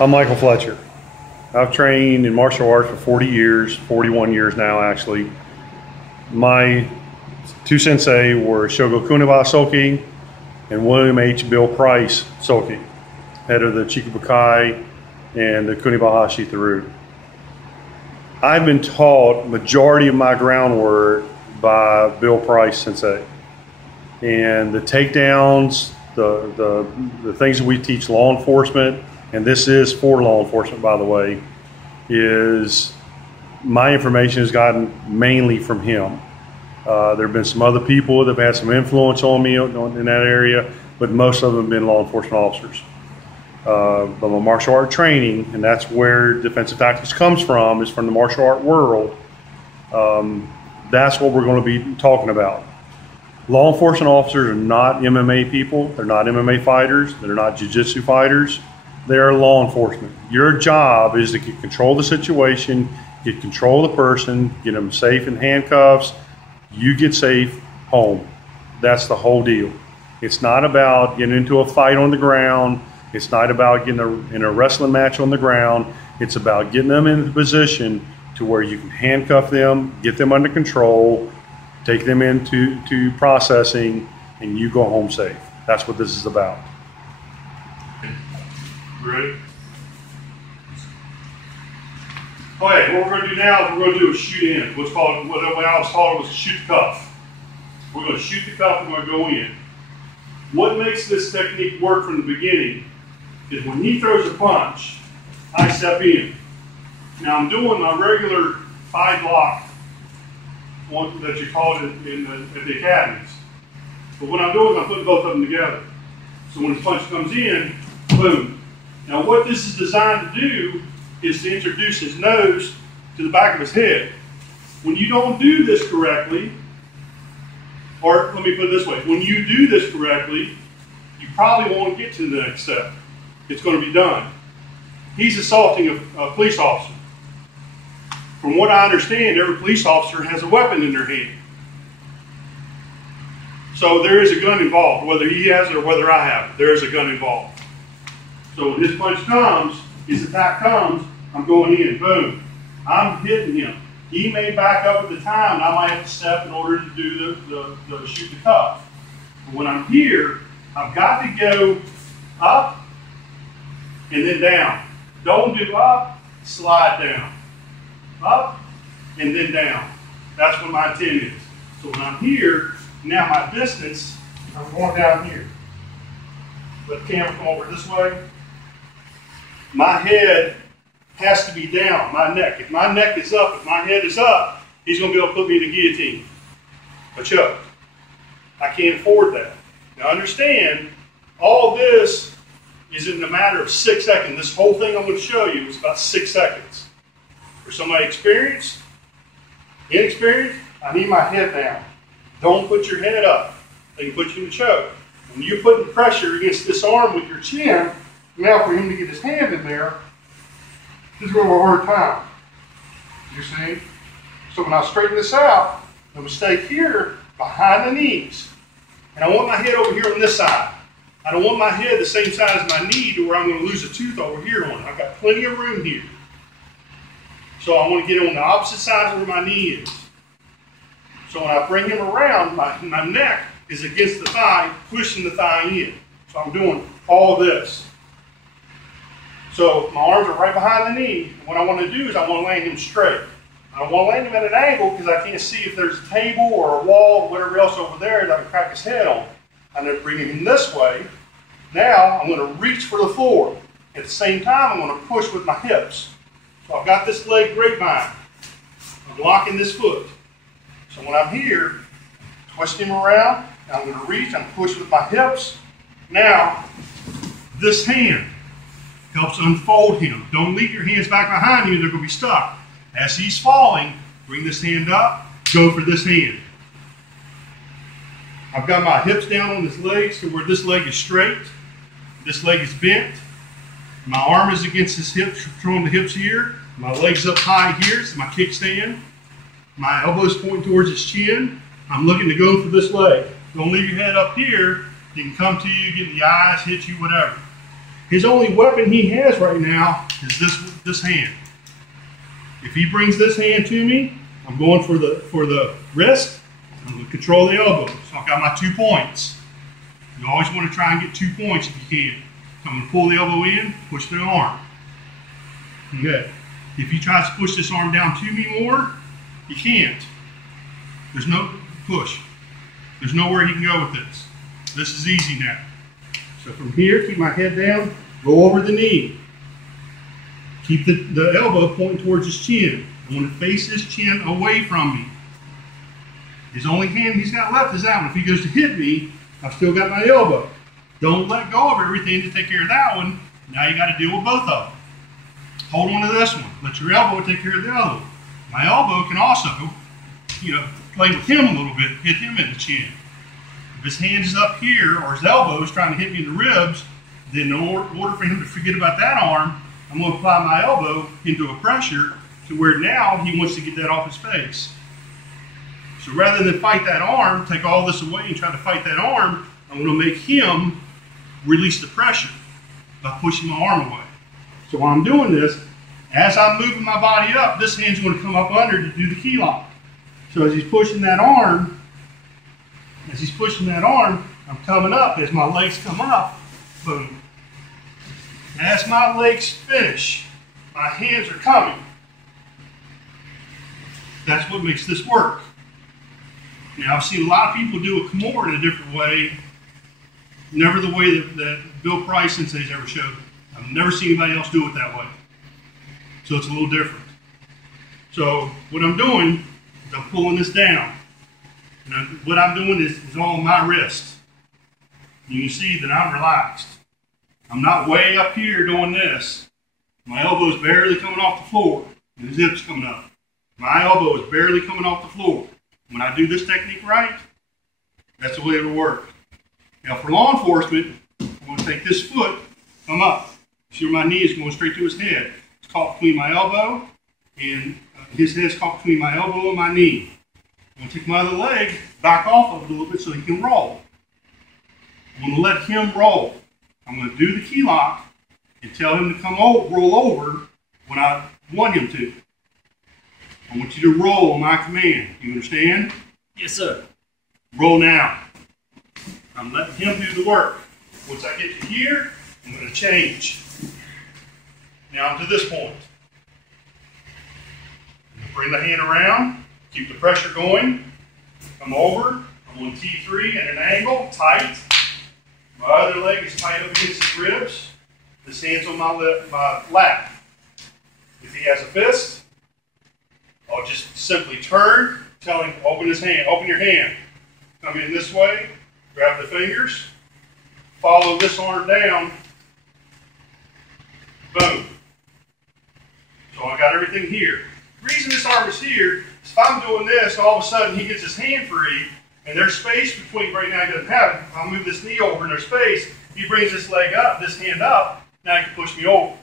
I'm Michael Fletcher. I've trained in martial arts for 40 years, 41 years now actually. My two sensei were Shogo Kuniba Soki and William H. Bill Price Soki, head of the Chikibukai and the Kunibahashi Theru. I've been taught majority of my groundwork by Bill Price Sensei. And the takedowns, the things that we teach law enforcement, and this is for law enforcement, by the way, is my information has gotten mainly from him. There have been some other people that have had some influence on me in that area, but most of them have been law enforcement officers. But my martial art training, and that's where defensive tactics comes from, is from the martial art world. That's what we're going to be talking about. Law enforcement officers are not MMA people. They're not MMA fighters. They're not jiu-jitsu fighters. They are law enforcement. Your job is to get control of the situation, get control of the person, get them safe in handcuffs. You get safe home. That's the whole deal. It's not about getting into a fight on the ground. It's not about getting in a wrestling match on the ground. It's about getting them in the position to where you can handcuff them, get them under control, take them into processing, and you go home safe. That's what this is about. Ready? Okay, what we're going to do now is we're going to do a shoot in. What's called, what I was taught was shoot the cuff. We're going to shoot the cuff and we're going to go in. What makes this technique work from the beginning is when he throws a punch, I step in. Now I'm doing my regular 5-block one that you call it at the academies. But what I'm doing is I'm putting both of them together. So when the punch comes in, boom. Now what this is designed to do is to introduce his nose to the back of his head. When you don't do this correctly, or let me put it this way, when you do this correctly, you probably won't get to the next step. It's going to be done. He's assaulting a police officer. From what I understand, every police officer has a weapon in their hand. So there is a gun involved, whether he has it or whether I have it. There is a gun involved. So when his punch comes, his attack comes, I'm going in, boom. I'm hitting him. He may back up at the time, and I might have to step in order to do the shoot the cuff. But when I'm here, I've got to go up and then down. Don't do up, slide down. Up and then down. That's what my intent is. So when I'm here, now my distance, I'm going down here. Let the camera come over this way. My head has to be down, my neck. If my neck is up, if my head is up, he's going to be able to put me in a guillotine, a choke. I can't afford that. Now understand, all this is in a matter of 6 seconds. This whole thing I'm going to show you is about 6 seconds. For somebody experienced, inexperienced, I need my head down. Don't put your head up. They can put you in a choke. When you're putting pressure against this arm with your chin, now for him to get his hand in there, this is going to be a hard time. You see? So when I straighten this out, the mistake here, behind the knees. And I want my head over here on this side. I don't want my head the same size as my knee to where I'm going to lose a tooth over here on it. I've got plenty of room here. So I want to get on the opposite side of where my knee is. So when I bring him around, my neck is against the thigh, pushing the thigh in. So I'm doing all this. So my arms are right behind the knee. And what I want to do is I want to land him straight. I don't want to land him at an angle because I can't see if there's a table or a wall or whatever else over there that I can crack his head on. I'm going to bring him this way. Now I'm going to reach for the floor. At the same time, I'm going to push with my hips. So I've got this leg grapevine. I'm locking this foot. So when I'm here, twist him around. I'm going to reach. I'm push with my hips. Now, this hand helps unfold him. Don't leave your hands back behind you. They're going to be stuck. As he's falling, bring this hand up. Go for this hand. I've got my hips down on his legs to where this leg is straight. This leg is bent. My arm is against his hips, throwing the hips here. My legs up high here, it's my kickstand. My elbows pointing towards his chin. I'm looking to go for this leg. Don't leave your head up here. He can come to you, get in the eyes, hit you, whatever. His only weapon he has right now is this hand. If he brings this hand to me, I'm going for the wrist. I'm going to control the elbow. So I've got my 2 points. You always want to try and get 2 points if you can. So I'm going to pull the elbow in, push the arm. Okay. If he tries to push this arm down to me more, he can't. There's no push. There's nowhere he can go with this. This is easy now. So from here, keep my head down, go over the knee. Keep the elbow pointing towards his chin. I want to face his chin away from me. His only hand he's got left is that one. If he goes to hit me, I've still got my elbow. Don't let go of everything to take care of that one. Now you got to deal with both of them. Hold on to this one. Let your elbow take care of the other one. My elbow can also, play with him a little bit, hit him in the chin. If his hand is up here or his elbow is trying to hit me in the ribs, then in order for him to forget about that arm, I'm going to apply my elbow into a pressure to where now he wants to get that off his face. So rather than fight that arm, take all this away and try to fight that arm, I'm going to make him release the pressure by pushing my arm away. So while I'm doing this, as I'm moving my body up, this hand's going to come up under to do the key lock. So as he's pushing that arm, I'm coming up. As my legs come up, boom. As my legs finish, my hands are coming. That's what makes this work. Now, I've seen a lot of people do a Kimura in a different way, never the way that Bill Price Sensei's ever showed it. I've never seen anybody else do it that way. So it's a little different. So what I'm doing is I'm pulling this down. And what I'm doing is all on my wrist. You can see that I'm relaxed. I'm not way up here doing this. My elbow's barely coming off the floor. And his hip's coming up. My elbow is barely coming off the floor. When I do this technique right, that's the way it'll work. Now for law enforcement, I'm going to take this foot, come up. See where my knee is going straight to his head. It's caught between my elbow, and his head's caught between my elbow and my knee. I'm going to take my other leg, back off of it a little bit so he can roll. I'm going to let him roll. I'm going to do the key lock and tell him to come roll over when I want him to. I want you to roll on my command. You understand? Yes, sir. Roll now. I'm letting him do the work. Once I get to here, I'm going to change. Now to this point. I'm going to bring the hand around, keep the pressure going, come over. I'm on T3 at an angle, tight. My other leg is tight up against his ribs. This hand's on my lap. If he has a fist, I'll just simply turn, tell him, open his hand, open your hand. Come in this way, grab the fingers, follow this arm down, boom. So I got everything here. The reason this arm is here is if I'm doing this, all of a sudden he gets his hand free, and there's space between, right now he doesn't have it. If I move this knee over and there's space, he brings this leg up, this hand up, now he can push me over.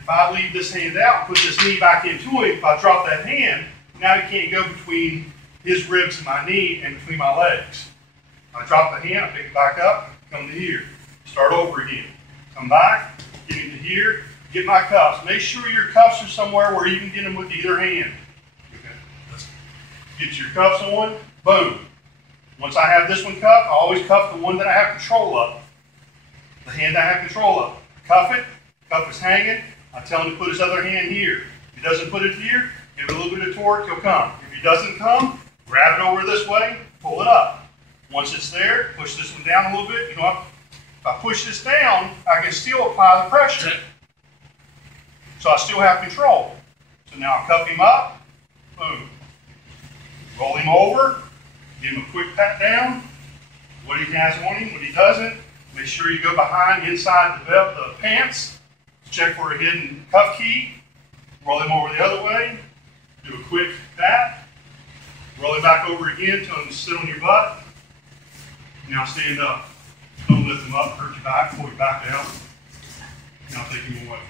If I leave this hand out, put this knee back into him, if I drop that hand, now he can't go between his ribs and my knee and between my legs. I drop the hand, I pick it back up, come to here. Start over again. Come back, get into here, get my cuffs. Make sure your cuffs are somewhere where you can get them with either hand. Okay. Let's get your cuffs on, boom. Once I have this one cuffed, I always cuff the one that I have control of. The hand I have control of. Cuff it, cuff is hanging. I tell him to put his other hand here. If he doesn't put it here, give it a little bit of torque, he'll come. If he doesn't come, grab it over this way, pull it up. Once it's there, push this one down a little bit. If I push this down, I can still apply the pressure. So I still have control. So now I cuff him up, boom. Roll him over, give him a quick pat down. What he has on him, what he doesn't. Make sure you go behind, inside the belt, the pants. Check for a hidden cuff key. Roll him over the other way. Do a quick pat. Roll him back over again. Tell him to sit on your butt. Now stand up. Don't lift him up, hurt your back, pull your back down. Now take him away.